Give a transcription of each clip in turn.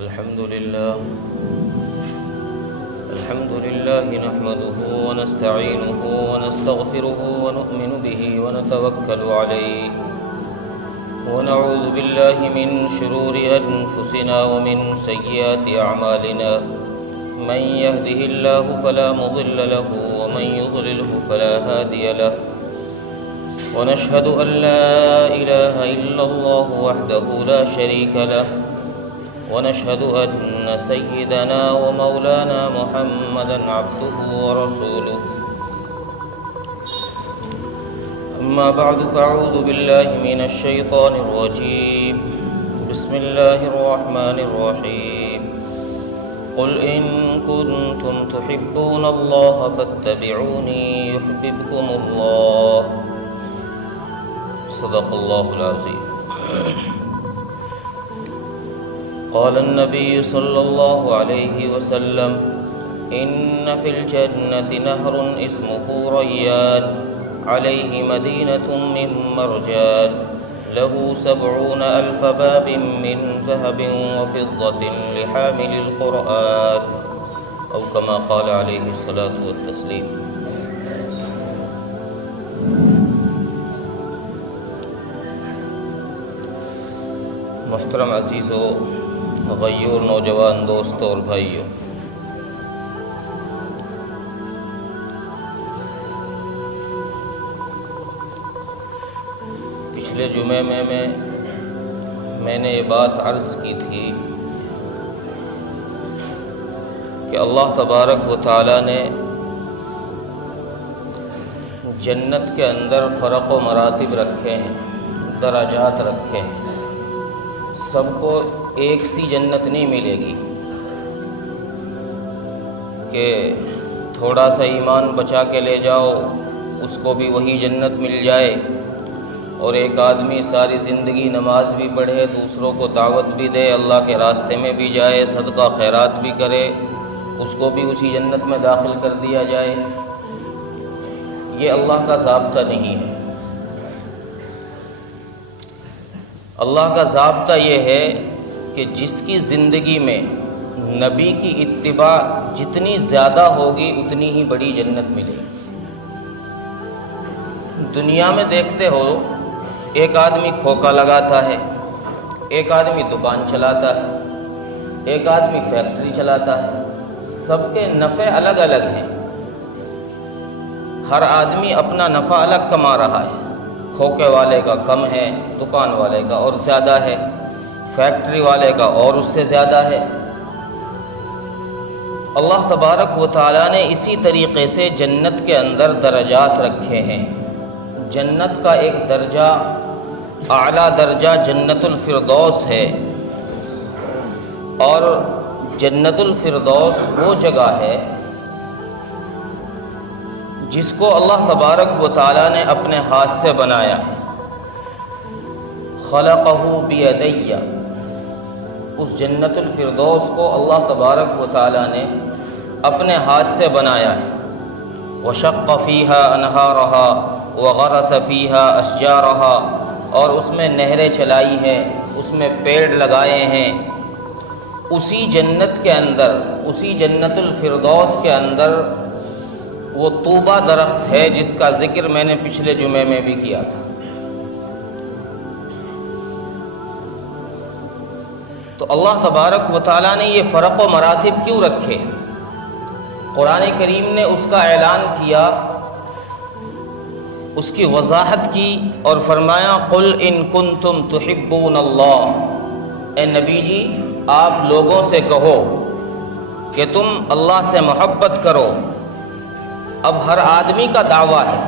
الحمد لله نحمده ونستعينه ونستغفره ونؤمن به ونتوكل عليه ونعوذ بالله من شرور أنفسنا ومن سيئات أعمالنا من يهده الله فلا مضل له ومن يضلله فلا هادي له ونشهد أن لا إله إلا الله وحده لا شريك له ونشهد أن سيدنا ومولانا محمدا عبده ورسوله أما بعد فأعوذ بالله من الشيطان الرجيم بسم الله الرحمن الرحيم قل إن كنتم تحبون الله فاتبعوني يحببكم الله صدق الله العظيم قال النبي صلى الله عليه وسلم إن في الجنة نهر اسمه ريان عليه مدينة من مرجان له 70,000 باب من ذهب وفضة لحامل القرآن أو كما قال عليه الصلاة والتسليم. محترم عزیزو، غیور نوجوان دوستوں اور بھائیوں، پچھلے جمعے میں نے یہ بات عرض کی تھی کہ اللہ تبارک و تعالی نے جنت کے اندر فرق و مراتب رکھے ہیں، درجات رکھے ہیں. سب کو ایک سی جنت نہیں ملے گی کہ تھوڑا سا ایمان بچا کے لے جاؤ اس کو بھی وہی جنت مل جائے، اور ایک آدمی ساری زندگی نماز بھی پڑھے، دوسروں کو دعوت بھی دے، اللہ کے راستے میں بھی جائے، صدقہ خیرات بھی کرے، اس کو بھی اسی جنت میں داخل کر دیا جائے. یہ اللہ کا ضابطہ نہیں ہے. اللہ کا ضابطہ یہ ہے کہ جس کی زندگی میں نبی کی اتباع جتنی زیادہ ہوگی اتنی ہی بڑی جنت ملے گی. دنیا میں دیکھتے ہو ایک آدمی کھوکا لگاتا ہے، ایک آدمی دکان چلاتا ہے، ایک آدمی فیکٹری چلاتا ہے، سب کے نفع الگ الگ ہیں. ہر آدمی اپنا نفع الگ کما رہا ہے. کھوکے والے کا کم ہے، دکان والے کا اور زیادہ ہے، فیکٹری والے کا اور اس سے زیادہ ہے. اللہ تبارک و تعالیٰ نے اسی طریقے سے جنت کے اندر درجات رکھے ہیں. جنت کا ایک درجہ، اعلیٰ درجہ جنت الفردوس ہے، اور جنت الفردوس وہ جگہ ہے جس کو اللہ تبارک و تعالیٰ نے اپنے ہاتھ سے بنایا. خلقہ بیدیہ، اس جنت الفردوس کو اللہ تبارک و تعالیٰ نے اپنے ہاتھ سے بنایا ہے. وشق فیہا انہارہا وغرس فیہا اشجارہا، اور اس میں نہریں چلائی ہیں، اس میں پیڑ لگائے ہیں. اسی جنت کے اندر، اسی جنت الفردوس کے اندر وہ طوبہ درخت ہے جس کا ذکر میں نے پچھلے جمعے میں بھی کیا تھا. تو اللہ تبارک و تعالیٰ نے یہ فرق و مراتب کیوں رکھے؟ قرآن کریم نے اس کا اعلان کیا، اس کی وضاحت کی اور فرمایا قل ان کنتم تحبون اللہ. اے نبی جی، آپ لوگوں سے کہو کہ تم اللہ سے محبت کرو. اب ہر آدمی کا دعویٰ ہے.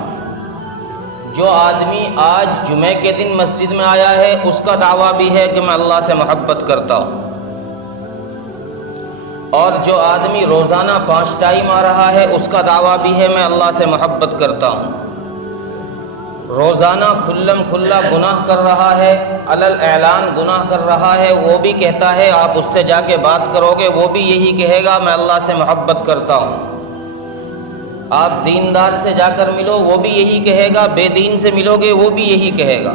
جو آدمی آج جمعے کے دن مسجد میں آیا ہے اس کا دعویٰ بھی ہے کہ میں اللہ سے محبت کرتا ہوں، اور جو آدمی روزانہ 5 ٹائم آ رہا ہے اس کا دعویٰ بھی ہے میں اللہ سے محبت کرتا ہوں. روزانہ کھلم کھلا گناہ کر رہا ہے، علل اعلان گناہ کر رہا ہے، وہ بھی کہتا ہے آپ اس سے جا کے بات کرو گے وہ بھی یہی کہے گا میں اللہ سے محبت کرتا ہوں. آپ دیندار سے جا کر ملو وہ بھی یہی کہے گا، بے دین سے ملو گے وہ بھی یہی کہے گا.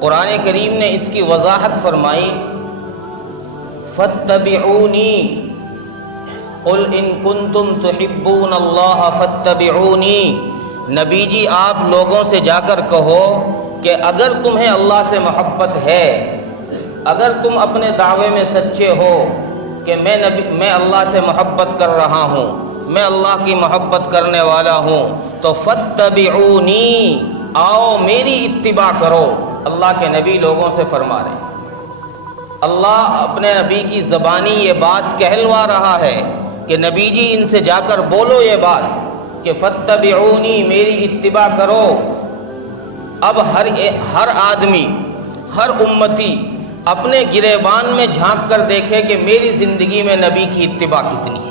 قرآن کریم نے اس کی وضاحت فرمائی، فاتبعونی قل ان کنتم تحبون اللہ فاتبعونی، نبی جی آپ لوگوں سے جا کر کہو کہ اگر تمہیں اللہ سے محبت ہے، اگر تم اپنے دعوے میں سچے ہو کہ میں اللہ سے محبت کر رہا ہوں، میں اللہ کی محبت کرنے والا ہوں، تو فاتبعونی، آؤ میری اتباع کرو۔ اللہ کے نبی لوگوں سے فرما رہے ہیں، اللہ اپنے نبی کی زبانی یہ بات کہلوا رہا ہے کہ نبی جی ان سے جا کر بولو یہ بات کہ فاتبعونی، میری اتباع کرو۔ اب ہر آدمی، ہر امتی اپنے گریبان میں جھانک کر دیکھے کہ میری زندگی میں نبی کی اتباع کتنی ہے۔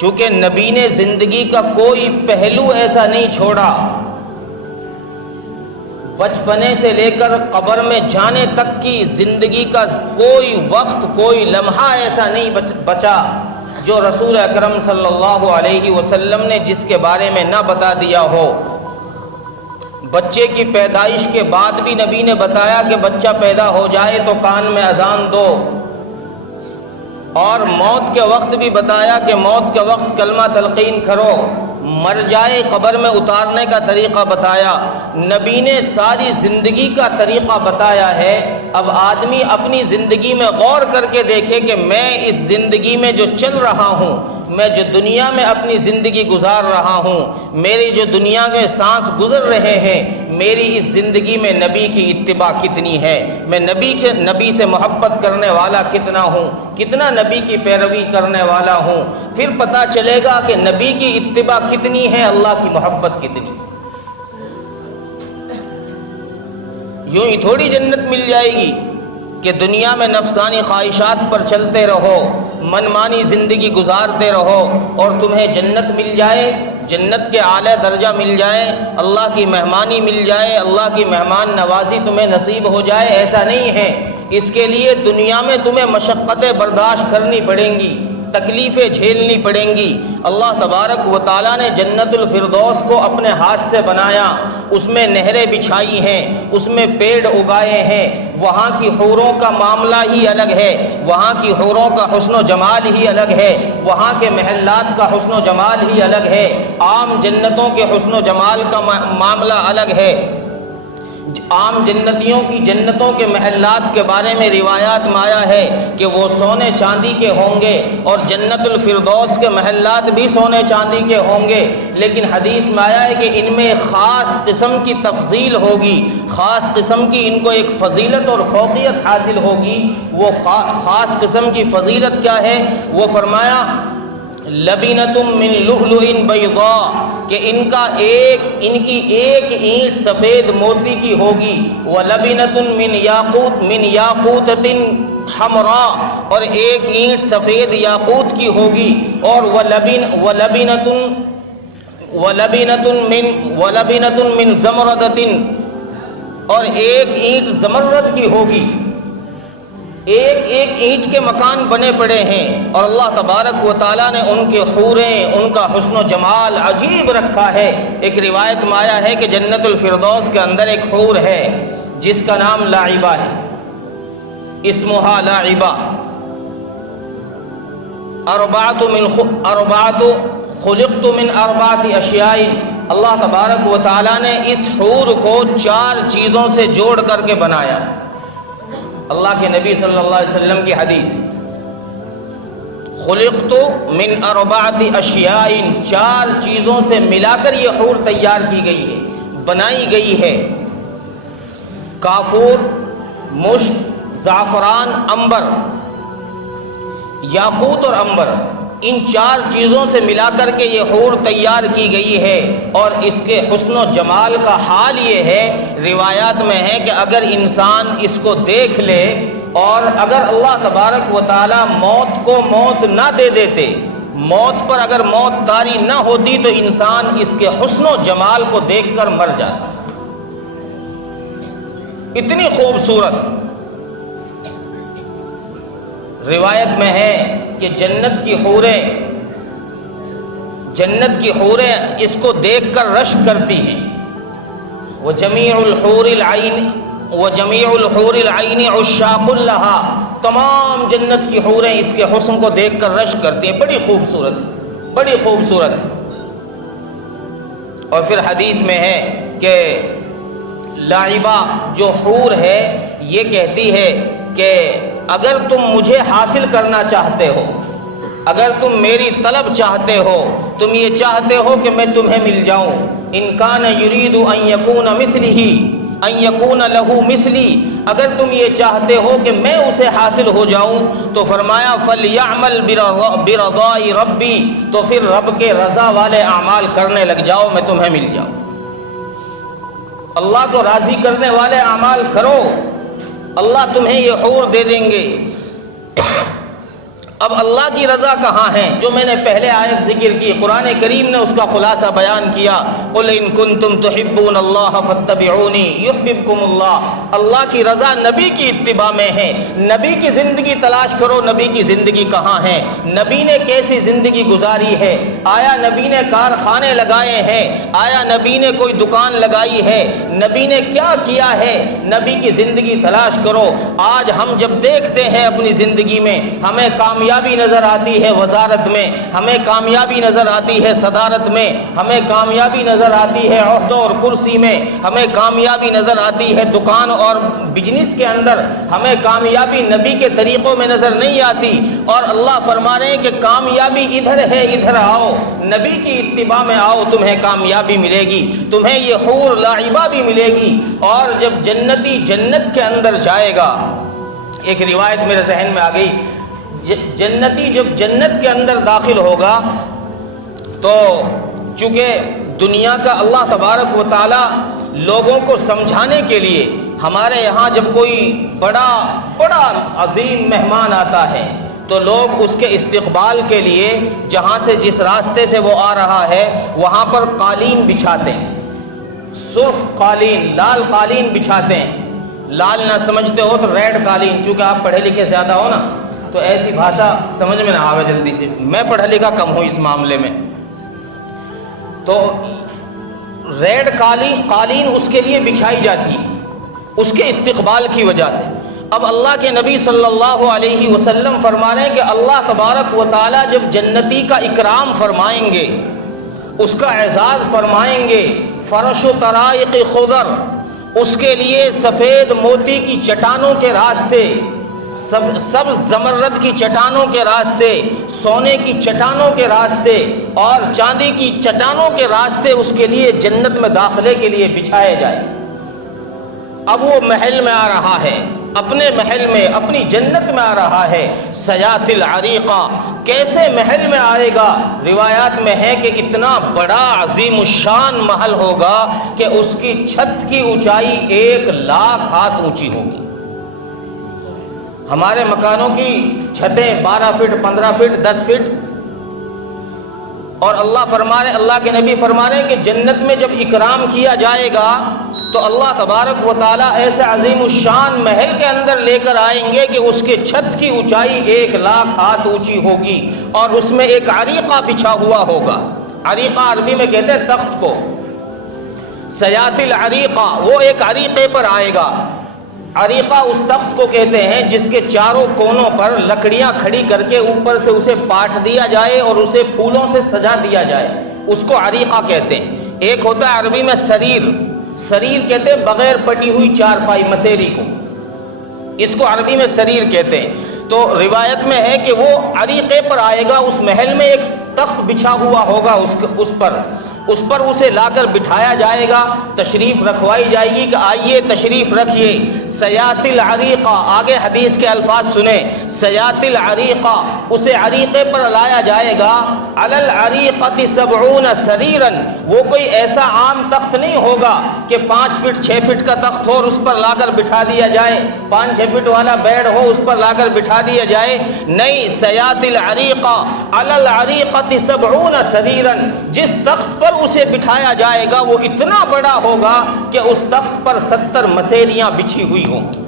چونکہ نبی نے زندگی کا کوئی پہلو ایسا نہیں چھوڑا، بچپنے سے لے کر قبر میں جانے تک کی زندگی کا کوئی وقت، کوئی لمحہ ایسا نہیں بچا جو رسول اکرم صلی اللہ علیہ وسلم نے جس کے بارے میں نہ بتا دیا ہو۔ بچے کی پیدائش کے بعد بھی نبی نے بتایا کہ بچہ پیدا ہو جائے تو کان میں اذان دو، اور موت کے وقت بھی بتایا کہ موت کے وقت کلمہ تلقین کرو، مر جائے قبر میں اتارنے کا طریقہ بتایا۔ نبی نے ساری زندگی کا طریقہ بتایا ہے۔ اب آدمی اپنی زندگی میں غور کر کے دیکھے کہ میں اس زندگی میں جو چل رہا ہوں، میں جو دنیا میں اپنی زندگی گزار رہا ہوں، میری جو دنیا کے سانس گزر رہے ہیں، میری اس زندگی میں نبی کی اتباع کتنی ہے، میں نبی سے محبت کرنے والا کتنا ہوں، کتنا نبی کی پیروی کرنے والا ہوں۔ پھر پتہ چلے گا کہ نبی کی اتباع کتنی ہے، اللہ کی محبت کتنی۔ یوں ہی تھوڑی جنت مل جائے گی کہ دنیا میں نفسانی خواہشات پر چلتے رہو، منمانی زندگی گزارتے رہو اور تمہیں جنت مل جائے، جنت کے اعلیٰ درجہ مل جائے، اللہ کی مہمانی مل جائے، اللہ کی مہمان نوازی تمہیں نصیب ہو جائے۔ ایسا نہیں ہے۔ اس کے لیے دنیا میں تمہیں مشقتیں برداشت کرنی پڑیں گی، تکلیفیں جھیلنی پڑیں گی۔ اللہ تبارک و تعالیٰ نے جنت الفردوس کو اپنے ہاتھ سے بنایا، اس میں نہریں بچھائی ہیں، اس میں پیڑ اگائے ہیں۔ وہاں کی حوروں کا معاملہ ہی الگ ہے، وہاں کی حوروں کا حسن و جمال ہی الگ ہے، وہاں کے محلات کا حسن و جمال ہی الگ ہے۔ عام جنتوں کے حسن و جمال کا معاملہ الگ ہے۔ عام جنتیوں کی جنتوں کے محلات کے بارے میں روایات میں آیا ہے کہ وہ سونے چاندی کے ہوں گے، اور جنت الفردوس کے محلات بھی سونے چاندی کے ہوں گے، لیکن حدیث میں آیا ہے کہ ان میں خاص قسم کی تفضیل ہوگی، خاص قسم کی ان کو ایک فضیلت اور فوقیت حاصل ہوگی۔ وہ خاص قسم کی فضیلت کیا ہے؟ وہ فرمایا لبنۃ من لؤلؤ بیضاء، کہ ان کی ایک اینٹ سفید موتی کی ہوگی، ولبنۃ من یاقوتۃ حمراء، اور ایک اینٹ سفید یاقوت کی ہوگی، اور ولبنۃ من زمردۃ، اور ایک اینٹ زمرد کی ہوگی۔ ایک ایک اینٹ کے مکان بنے پڑے ہیں، اور اللہ تبارک و تعالیٰ نے ان کے حوریں، ان کا حسن و جمال عجیب رکھا ہے۔ ایک روایت میں آیا ہے کہ جنت الفردوس کے اندر ایک حور ہے جس کا نام لاعبہ ہے، اسمہا لاعبہ۔ اربعۃ خلقت من اربعۃ اشیاء، اللہ تبارک و تعالیٰ نے اس حور کو 4 چیزوں سے جوڑ کر کے بنایا۔ اللہ کے نبی صلی اللہ علیہ وسلم کی حدیث، خلقت من اربعۃ اشیاء، 4 چیزوں سے ملا کر یہ حور تیار کی گئی ہے، بنائی گئی ہے۔ کافور، مشک، زعفران، عنبر، یاقوت اور عنبر، ان 4 چیزوں سے ملا کر کے یہ حور تیار کی گئی ہے۔ اور اس کے حسن و جمال کا حال یہ ہے، روایات میں ہے کہ اگر انسان اس کو دیکھ لے، اور اگر اللہ تبارک و تعالی موت کو موت نہ دے دیتے، موت پر اگر موت طاری نہ ہوتی تو انسان اس کے حسن و جمال کو دیکھ کر مر جاتا۔ اتنی خوبصورت روایت میں ہے کہ جنت کی حوریں اس کو دیکھ کر رشک کرتی ہیں۔ وجمیع الحور العین عشاق لها، تمام جنت کی حوریں اس کے حسن کو دیکھ کر رشک کرتی ہیں، بڑی خوبصورت، بڑی خوبصورت۔ اور پھر حدیث میں ہے کہ لاعبہ جو حور ہے یہ کہتی ہے کہ اگر تم مجھے حاصل کرنا چاہتے ہو، اگر تم میری طلب چاہتے ہو، تم یہ چاہتے ہو کہ میں تمہیں مل جاؤں، ان کان یرید ان یکون مثلہ ان یکون لہ مثلی، اگر تم یہ چاہتے ہو کہ میں اسے حاصل ہو جاؤں تو فرمایا فلیعمل برضاء ربی، تو پھر رب کے رضا والے اعمال کرنے لگ جاؤ، میں تمہیں مل جاؤں۔ اللہ کو راضی کرنے والے اعمال کرو، اللہ تمہیں یہ حور دے دیں گے۔ اب اللہ کی رضا کہاں ہے؟ جو میں نے پہلے آیت ذکر کی، قرآن کریم نے اس کا خلاصہ بیان کیا، قل ان کنتم تحبون اللہ فاتبعونی یحببکم اللہ۔ اللہ کی رضا نبی کی اتباع میں ہے۔ نبی کی زندگی تلاش کرو، نبی کی زندگی کہاں ہے، نبی نے کیسی زندگی گزاری ہے، آیا نبی نے کارخانے لگائے ہیں، آیا نبی نے کوئی دکان لگائی ہے، نبی نے کیا کیا ہے، نبی کی زندگی تلاش کرو۔ آج ہم جب دیکھتے ہیں اپنی زندگی میں، ہمیں کامیابی نظر آتی ہے وزارت میں، ہمیں کامیابی نظر آتی ہے صدارت میں، ہمیں کامیابی نظر آتی ہے عہدوں اور کرسی میں، ہمیں کامیابی نظر آتی ہے دکان اور بزنس کے اندر، ہمیں کامیابی نبی کے طریقوں میں نظر نہیں آتی۔ اور اللہ فرما رہے ہیں کہ کامیابی ادھر ہے، ادھر آؤ، نبی کی اتباع میں آؤ، تمہیں کامیابی ملے گی، تمہیں یہ حور لاعبہ بھی ملے گی۔ اور جب جنتی جنت کے اندر جائے گا، ایک روایت میرے ذہن میں آ گئی، جنتی جب جنت کے اندر داخل ہوگا تو چونکہ دنیا کا اللہ تبارک و تعالی لوگوں کو سمجھانے کے لیے، ہمارے یہاں جب کوئی بڑا عظیم مہمان آتا ہے تو لوگ اس کے استقبال کے لیے جہاں سے جس راستے سے وہ آ رہا ہے وہاں پر قالین بچھاتے ہیں، سرخ قالین، لال قالین بچھاتے ہیں۔ لال نہ سمجھتے ہو تو ریڈ قالین، چونکہ آپ پڑھے لکھے زیادہ ہو نا تو ایسی بھاشا سمجھ میں نہ آوے جلدی سے، میں پڑھا لکھا کم ہوں اس معاملے میں، تو ریڈ قالین اس کے لیے بچھائی جاتی ہے اس کے استقبال کی وجہ سے۔ اب اللہ کے نبی صلی اللہ علیہ وسلم فرما رہے ہیں کہ اللہ تبارک و تعالی جب جنتی کا اکرام فرمائیں گے، اس کا اعزاز فرمائیں گے، فرش و طرائق خضر، اس کے لیے سفید موتی کی چٹانوں کے راستے، سب زمرد کی چٹانوں کے راستے، سونے کی چٹانوں کے راستے اور چاندی کی چٹانوں کے راستے اس کے لیے جنت میں داخلے کے لیے بچھائے جائے۔ اب وہ محل میں آ رہا ہے، اپنے محل میں، اپنی جنت میں آ رہا ہے۔ سیات العریقہ، کیسے محل میں آئے گا؟ روایات میں ہے کہ اتنا بڑا عظیم الشان محل ہوگا کہ اس کی چھت کی اونچائی 1,00,000 ہاتھ اونچی ہوگی۔ ہمارے مکانوں کی چھتیں 12 فٹ، 15 فٹ، 10 فٹ، اور اللہ کے نبی فرما رہے ہیں کہ جنت میں جب اکرام کیا جائے گا تو اللہ تبارک و تعالیٰ ایسے عظیم الشان محل کے اندر لے کر آئیں گے کہ اس کے چھت کی اونچائی 1,00,000 ہاتھ اونچی ہوگی، اور اس میں ایک عریقہ بچھا ہوا ہوگا۔ عریقہ عربی میں کہتے ہیں تخت کو، سیات العریقہ، وہ ایک عریقے پر آئے گا۔ عریقہ اس تخت کو کہتے ہیں جس کے چاروں کونوں پر لکڑیاں کھڑی کر کے اوپر سے اسے پاٹ دیا جائے اور اسے پھولوں سے سجا دیا جائے، اس کو عریقہ کہتے ہیں۔ ایک ہوتا ہے عربی میں سریر، سریر کہتے ہیں بغیر پٹی ہوئی چارپائی، مسیری کو، اس کو عربی میں سریر کہتے ہیں۔ تو روایت میں ہے کہ وہ عریقے پر آئے گا، اس محل میں ایک تخت بچھا ہوا ہوگا، اس پر اسے لا کر بٹھایا جائے گا، تشریف رکھوائی جائے گی کہ آئیے تشریف رکھیے۔ سیات العریقہ، آگے حدیث کے الفاظ سنیں، سیات العریقہ، اسے عریقے پر لایا جائے گا۔ علی العریقۃ 70 سریرا، وہ کوئی ایسا عام تخت نہیں ہوگا کہ 5 فٹ 6 فٹ کا تخت ہو اور اس پر لا کر بٹھا دیا جائے، 5-6 فٹ والا بیڈ ہو اس پر لا کر بٹھا دیا جائے، نہیں، سیات العریقہ علی العریقۃ 70 سریرا، جس تخت پر اسے بٹھایا جائے گا وہ اتنا بڑا ہوگا کہ اس تخت پر 70 مسیریاں بچھی ہوئی ہوں گی،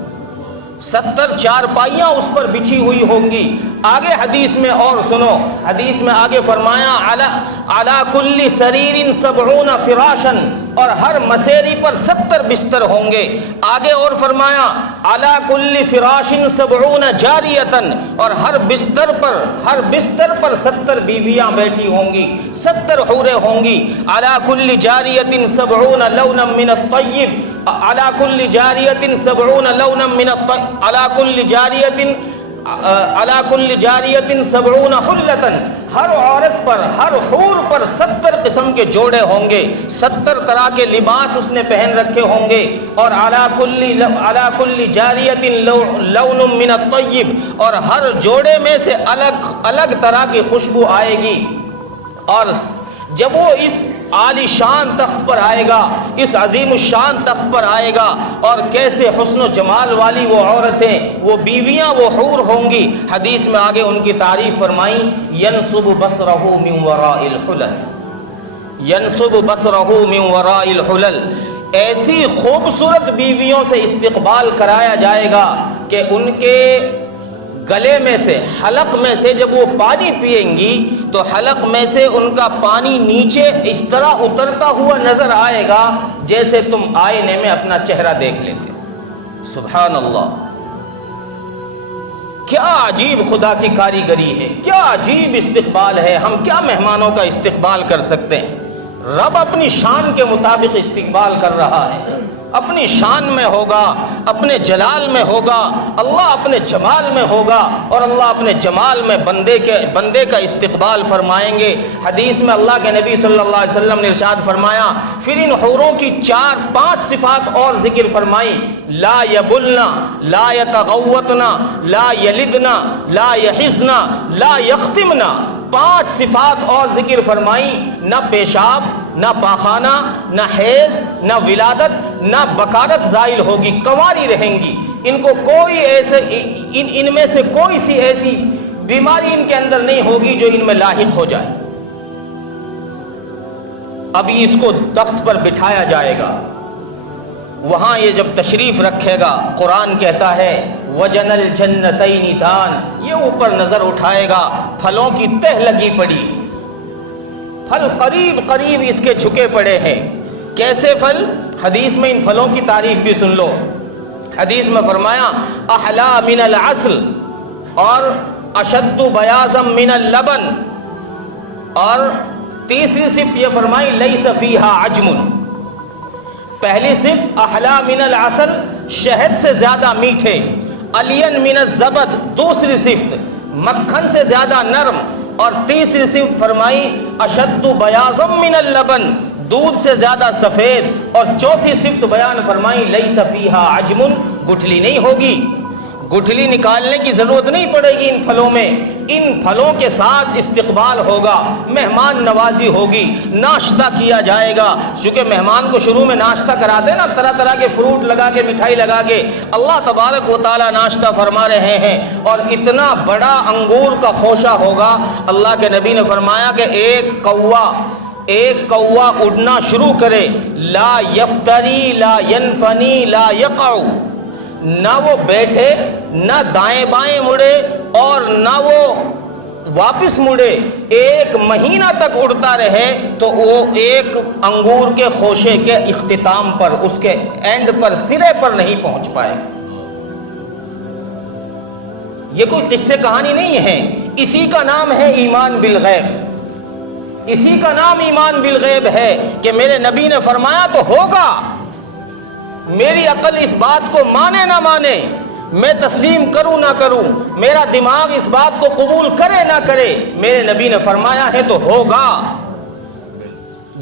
70 چارپائیاں اس پر بچھی ہوئی ہوں گی۔ آگے حدیث میں اور سنو، حدیث میں آگے فرمایا علی کل سریر 70 فراشا، اور ہر مسیری پر 70 بستر ہوں گے۔ آگے اور فرمایا علی کل فراش 70 جاریۃ، اور ہر بستر پر 70 بیویاں بیٹھی ہوں گی، 70 حوریں ہوں گی۔ علی کل جاریۃ 70 لونا من الطیب، علی کل جاریۃ 70 لونا من الطیب، علی کل جاریۃ 70 حلۃ، ہر عورت پر، ہر حور پر 70 قسم کے جوڑے ہوں گے، 70 طرح کے لباس اس نے پہن رکھے ہوں گے۔ اور علی کل جاریۃ لون من الطیب، اور ہر جوڑے میں سے الگ طرح کی خوشبو آئے گی۔ اور جب وہ اس عالی شان تخت پر آئے گا، اس عظیم الشان تخت پر آئے گا، اور کیسے حسن و جمال والی وہ عورتیں، وہ بیویاں، وہ حور ہوں گی۔ حدیث میں آگے ان کی تعریف فرمائی ینصب بصرہ من وراء الحلل، ینصب بصرہ من وراء الحلل، ایسی خوبصورت بیویوں سے استقبال کرایا جائے گا کہ ان کے گلے میں سے، حلق میں سے جب وہ پانی پئیں گی تو حلق میں سے ان کا پانی نیچے اس طرح اترتا ہوا نظر آئے گا جیسے تم آئینے میں اپنا چہرہ دیکھ لیتے۔ سبحان اللہ، کیا عجیب خدا کی کاریگری ہے، کیا عجیب استقبال ہے۔ ہم کیا مہمانوں کا استقبال کر سکتے ہیں؟ رب اپنی شان کے مطابق استقبال کر رہا ہے، اپنی شان میں ہوگا، اپنے جلال میں ہوگا، اللہ اپنے جمال میں ہوگا، اور اللہ اپنے جمال میں بندے کا استقبال فرمائیں گے۔ حدیث میں اللہ کے نبی صلی اللہ علیہ وسلم نے ارشاد فرمایا، پھر ان حوروں کی 4-5 صفات اور ذکر فرمائی، لا یبلنا، لا یتغوطنا، لا یلدنا، لا یحزنا، لا یختمنا، 5 صفات اور ذکر فرمائی، نہ پیشاب، نہ پاخانہ، نہ حیض، نہ ولادت، نہ بکارت زائل ہوگی، کنواری رہیں گی۔ ان کو کوئی ایسے ان میں سے کوئی سی ایسی بیماری ان کے اندر نہیں ہوگی جو ان میں لاحق ہو جائے۔ ابھی اس کو تخت پر بٹھایا جائے گا، وہاں یہ جب تشریف رکھے گا، قرآن کہتا ہے وجن الجنتین دان، یہ اوپر نظر اٹھائے گا، پھلوں کی تہ لگی پڑی، پھل قریب قریب اس کے جھکے پڑے ہیں۔ کیسے پھل؟ حدیث میں ان پھلوں کی تعریف بھی سن لو۔ حدیث میں فرمایا احلا من العسل، اور اشد بیاضا من اللبن، اور تیسری صفت یہ فرمائی لیس فیہا عجم۔ پہلی صفت احلا من العسل، شہد سے زیادہ میٹھے، الین من الزبد، دوسری صفت مکھن سے زیادہ نرم، اور تیسری صفت فرمائی اشد بیاضا من اللبن، دودھ سے زیادہ سفید، اور چوتھی صفت بیان فرمائی لیس فیہا عجم، گٹھلی نہیں ہوگی، گٹھلی نکالنے کی ضرورت نہیں پڑے گی ان پھلوں میں۔ ان پھلوں کے ساتھ استقبال ہوگا، مہمان نوازی ہوگی، ناشتہ کیا جائے گا، چونکہ مہمان کو شروع میں ناشتہ کراتے نا، طرح طرح کے فروٹ لگا کے، مٹھائی لگا کے، اللہ تبارک و تعالی ناشتہ فرما رہے ہیں، اور اتنا بڑا انگور کا خوشہ ہوگا۔ اللہ کے نبی نے فرمایا کہ ایک کوا اڑنا شروع کرے، لا یفتری لا ینفنی لا یقع، نہ وہ بیٹھے، نہ دائیں بائیں مڑے، اور نہ وہ واپس مڑے، 1 مہینہ تک اڑتا رہے تو وہ ایک انگور کے خوشے کے اختتام پر، اس کے اینڈ پر، سرے پر نہیں پہنچ پائے۔ یہ کوئی قصے کہانی نہیں ہے، اسی کا نام ہے ایمان بالغیب، اسی کا نام ایمان بالغیب ہے کہ میرے نبی نے فرمایا تو ہوگا، میری عقل اس بات کو مانے نہ مانے، میں تسلیم کروں نہ کروں، میرا دماغ اس بات کو قبول کرے نہ کرے، میرے نبی نے فرمایا ہے تو ہوگا۔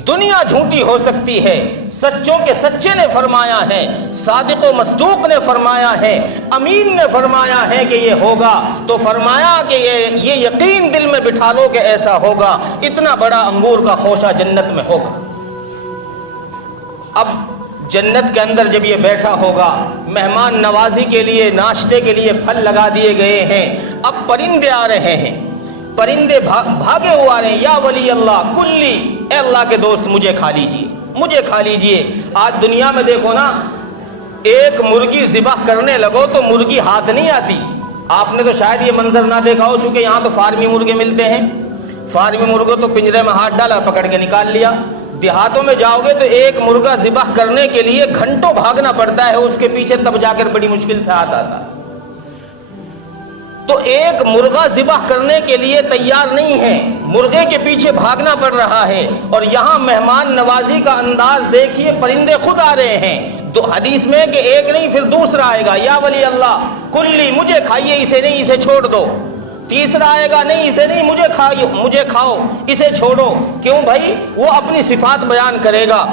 دنیا جھوٹی ہو سکتی ہے، سچوں کے سچے نے فرمایا ہے، صادق و مصدوق نے فرمایا ہے، امین نے فرمایا ہے کہ یہ ہوگا، تو فرمایا کہ یہ یقین دل میں بٹھا لو کہ ایسا ہوگا، اتنا بڑا انگور کا خوشہ جنت میں ہوگا۔ اب جنت کے اندر جب یہ بیٹھا ہوگا، مہمان نوازی کے لیے، ناشتے کے لیے پھل لگا دیے گئے ہیں، اب پرندے آ رہے ہیں، پرندے بھاگے ہوئے آ رہے ہیں، یا ولی اللہ کلی، اے اللہ کے دوست مجھے کھا لیجئے، مجھے کھا لیجئے۔ آج دنیا میں دیکھو نا، ایک مرغی ذبح کرنے لگو تو مرغی ہاتھ نہیں آتی۔ آپ نے تو شاید یہ منظر نہ دیکھا ہو، چونکہ یہاں تو فارمی مرغے ملتے ہیں، فارمی مرغوں تو پنجرے میں ہاتھ ڈالا، پکڑ کے نکال لیا۔ دیہاتوں میں جاؤ گے تو ایک مرغا ذبح کرنے کے لیے گھنٹوں بھاگنا پڑتا ہے اس کے پیچھے، تب جا کر بڑی مشکل سے ہاتھ آتا ہے۔ تو ایک مرغا ذبح کرنے کے لیے تیار نہیں ہے، مرغے کے پیچھے بھاگنا پڑ رہا ہے۔ اور یہاں مہمان نوازی کا انداز دیکھیے، پرندے خود آ رہے ہیں۔ تو حدیث میں کہ ایک نہیں پھر دوسرا آئے گا، یا ولی اللہ کلی مجھے کھائیے، اسے نہیں، اسے چھوڑ دو۔ تیسرا آئے گا، نہیں اسے نہیں، مجھے کھاؤ، اسے چھوڑو۔ کیوں بھائی؟ وہ اپنی صفات بیان کرے گا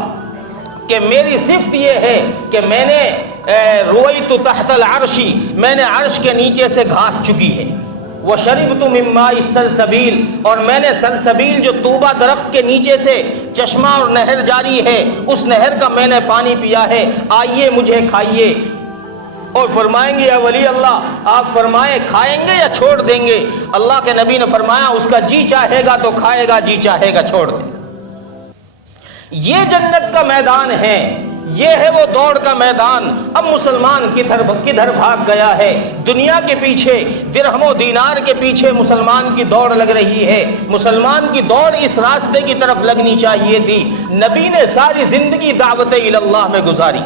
کہ میری صفت یہ ہے کہ میں نے رویت تحت العرشی، میں نے عرش کے نیچے سے گھاس چگی ہے۔ وشربت من ماء السلسبیل، اور میں نے سلسبیل جو طوبہ درخت کے نیچے سے چشمہ اور نہر جاری ہے، اس نہر کا میں نے پانی پیا ہے، آئیے مجھے کھائیے۔ اور فرمائیں گے یا ولی اللہ آپ فرمائیں کھائیں گے یا چھوڑ دیں گے؟ اللہ کے نبی نے فرمایا اس کا جی چاہے گا تو کھائے گا، جی چاہے گا چھوڑ دے گا۔ یہ جنت کا میدان ہے، یہ ہے وہ دوڑ کا میدان۔ اب مسلمان کدھر بھاگ گیا ہے؟ دنیا کے پیچھے، درہم و دینار کے پیچھے مسلمان کی دوڑ لگ رہی ہے۔ مسلمان کی دوڑ اس راستے کی طرف لگنی چاہیے تھی۔ نبی نے ساری زندگی دعوت اللہ میں گزاری،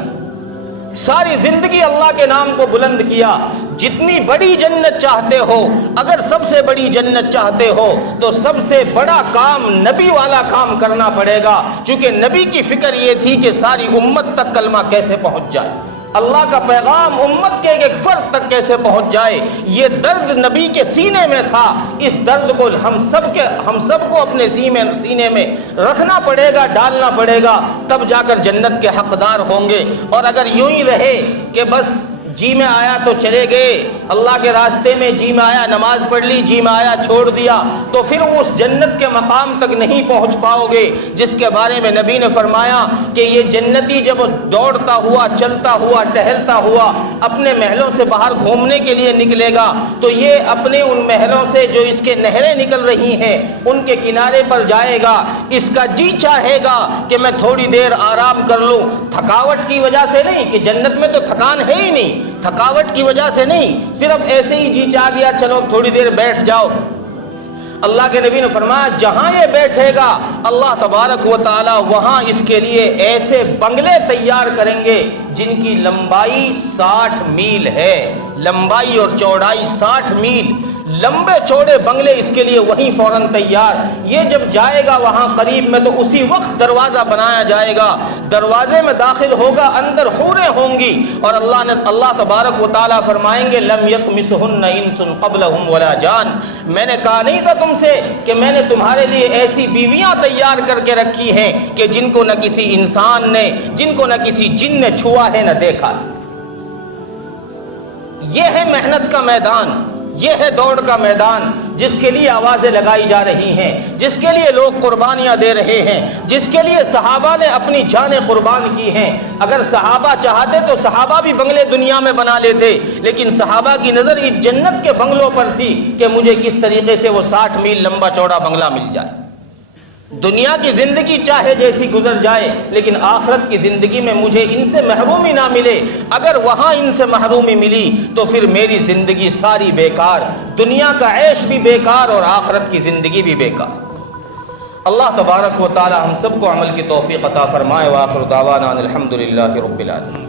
ساری زندگی اللہ کے نام کو بلند کیا۔ جتنی بڑی جنت چاہتے ہو، اگر سب سے بڑی جنت چاہتے ہو تو سب سے بڑا کام نبی والا کام کرنا پڑے گا، چونکہ نبی کی فکر یہ تھی کہ ساری امت تک کلمہ کیسے پہنچ جائے، اللہ کا پیغام امت کے ایک فرد تک کیسے پہنچ جائے۔ یہ درد نبی کے سینے میں تھا، اس درد کو ہم سب کو اپنے سینے میں رکھنا پڑے گا، ڈالنا پڑے گا، تب جا کر جنت کے حقدار ہوں گے۔ اور اگر یوں ہی رہے کہ بس جی میں آیا تو چلے گئے، اللہ کے راستے میں جی میں آیا نماز پڑھ لی، جی میں آیا چھوڑ دیا، تو پھر اس جنت کے مقام تک نہیں پہنچ پاؤ گے جس کے بارے میں نبی نے فرمایا کہ یہ جنتی جب دوڑتا ہوا، چلتا ہوا، ٹہلتا ہوا اپنے محلوں سے باہر گھومنے کے لیے نکلے گا تو یہ اپنے ان محلوں سے جو اس کے نہریں نکل رہی ہیں ان کے کنارے پر جائے گا، اس کا جی چاہے گا کہ میں تھوڑی دیر آرام کر لوں، تھکاوٹ کی وجہ سے نہیں، کہ جنت میں تو تھکان ہے ہی نہیں، تھکاوٹ کی وجہ سے نہیں، صرف ایسے ہی جی چاہ گیا چلو تھوڑی دیر بیٹھ جاؤ۔ اللہ کے نبی نے فرمایا جہاں یہ بیٹھے گا اللہ تبارک و تعالی وہاں اس کے لیے ایسے بنگلے تیار کریں گے جن کی لمبائی 60 میل ہے، لمبائی اور چوڑائی 60 میل، لمبے چوڑے بنگلے اس کے لیے وہیں فوراً تیار۔ یہ جب جائے گا وہاں قریب میں تو اسی وقت دروازہ بنایا جائے گا، دروازے میں داخل ہوگا، اندر حوریں ہوں گی، اور اللہ تبارک و تعالیٰ فرمائیں گے لم یطمثہن انس قبلہم ولا جان، میں نے کہا نہیں تھا تم سے کہ میں نے تمہارے لیے ایسی بیویاں تیار کر کے رکھی ہیں کہ جن کو نہ کسی انسان نے، جن کو نہ کسی جن نے چھوا ہے نہ دیکھا۔ یہ ہے محنت کا میدان، یہ ہے دوڑ کا میدان جس کے لیے آوازیں لگائی جا رہی ہیں، جس کے لیے لوگ قربانیاں دے رہے ہیں، جس کے لیے صحابہ نے اپنی جانیں قربان کی ہیں۔ اگر صحابہ چاہتے تو صحابہ بھی بنگلے دنیا میں بنا لیتے، لیکن صحابہ کی نظر اس جنت کے بنگلوں پر تھی کہ مجھے کس طریقے سے وہ 60 میل لمبا چوڑا بنگلہ مل جائے۔ دنیا کی زندگی چاہے جیسی گزر جائے لیکن آخرت کی زندگی میں مجھے ان سے محرومی نہ ملے، اگر وہاں ان سے محرومی ملی تو پھر میری زندگی ساری بیکار، دنیا کا عیش بھی بیکار اور آخرت کی زندگی بھی بیکار۔ اللہ تبارک و تعالی ہم سب کو عمل کی توفیق عطا فرمائے۔ وآخر دعوانا الحمدللہ رب العالمین۔